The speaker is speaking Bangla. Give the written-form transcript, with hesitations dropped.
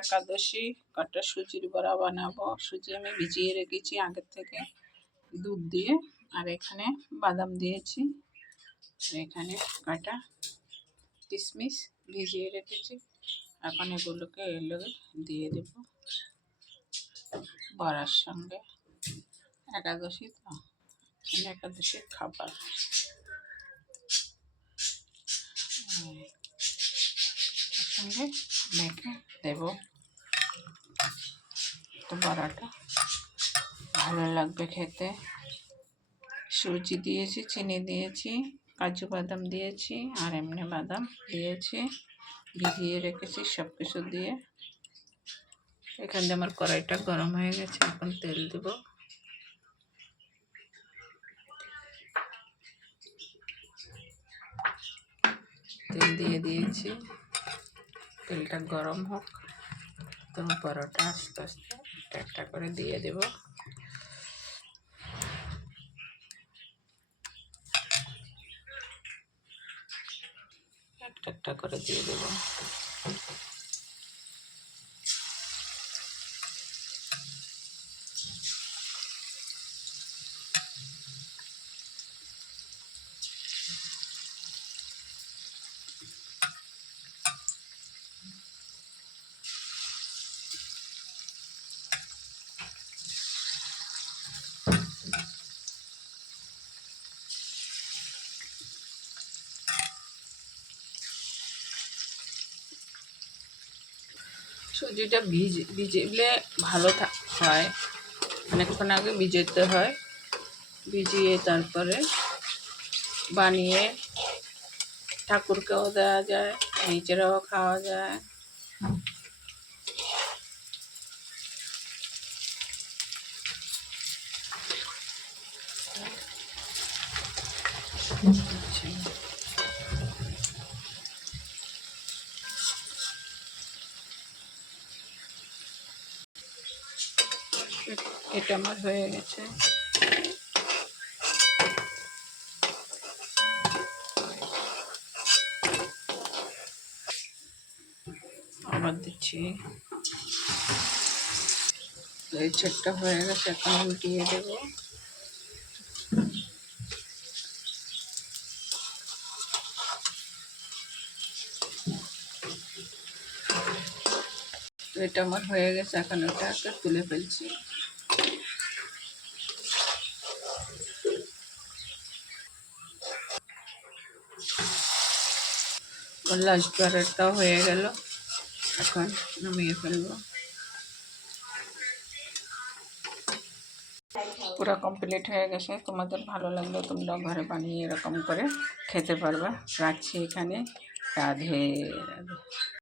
একাদশী কটা সুজির বড়া বানাবো। সুজি আমি ভিজিয়ে রেখেছি আগের থেকে দুধ দিয়ে, আর এখানে বাদাম দিয়েছি, আর এখানে কটা কিশমিশ ভিজিয়ে রেখেছি। এখন এগুলোকে দিয়ে দেব বড়ার সঙ্গে। একাদশী তো, একাদশীর খাবার। সঙ্গে মেখে দেব, তো বড়াটা ভালো লাগবে খেতে। সুজি দিয়েছি, চিনি দিয়েছি, কাজু বাদাম দিয়েছি, আর এমনি বাদাম দিয়েছি, ভিজিয়ে রেখেছি সব কিছু দিয়ে। এখানে আমার কড়াইটা গরম হয়ে গেছে, এখন তেল দেব। তেল দিয়ে দিয়েছি, তেলটা গরম হোক। তো পরোটা আস্তে আস্তে একটা একটা করে দিয়ে দেব। একটা একটা করে দিয়ে দেব। সুজিটা ভিজলে ভালো হয়, অনেকক্ষণ আগে ভিজাতে হয়। ভিজিয়ে তারপরে বানিয়ে ঠাকুরকেও দেওয়া যায়, নিজেরাও খাওয়া যায়। এটা আমার হয়ে গেছে। আবার দিচ্ছি, এই ছেটটা হয়ে গেছে, এখন উল্টিয়ে দেব। এটা আমার হয়ে গেছে, এখন ওটাকে তুলে ফেলছি। লাস্ট বারেরটাও হয়ে গেল, এখন নামিয়ে ফেলবো। পুরো কমপ্লিট হয়ে গেছে। তোমাদের ভালো লাগলে তোমরা ঘরে বানিয়ে এরকম করে খেতে পারবে। রাখছি এখানে। রাধে রাধে।